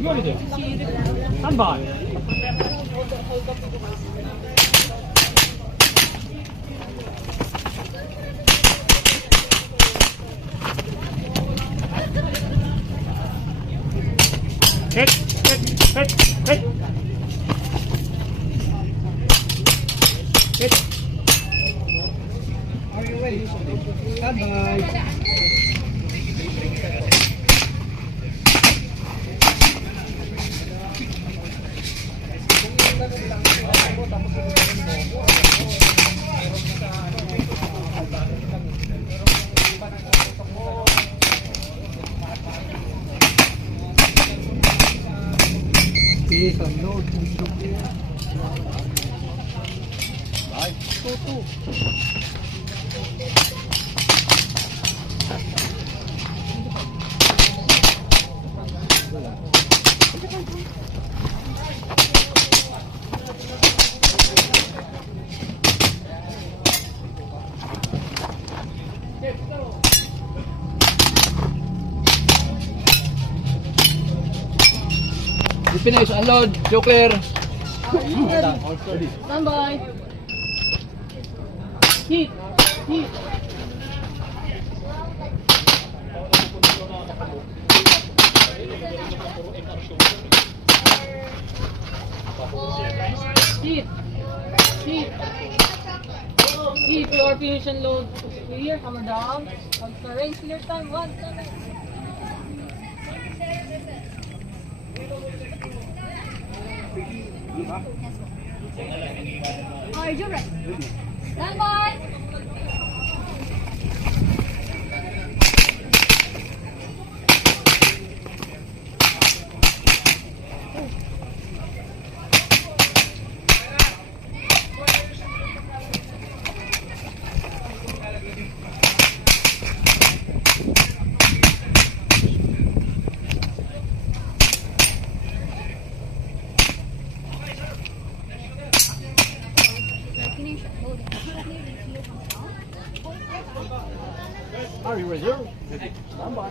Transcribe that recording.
Ready there. Stand by. Hit. Are you ready? Stand by. Please unload. Bye. 2-2. Finish, unload, Joker. Stand by. Hit. Hit, your finish and load. Clear, hammer down. Once the range, clear time. 1, 7. Are you ready? Stand by. Are you ready? Stand by.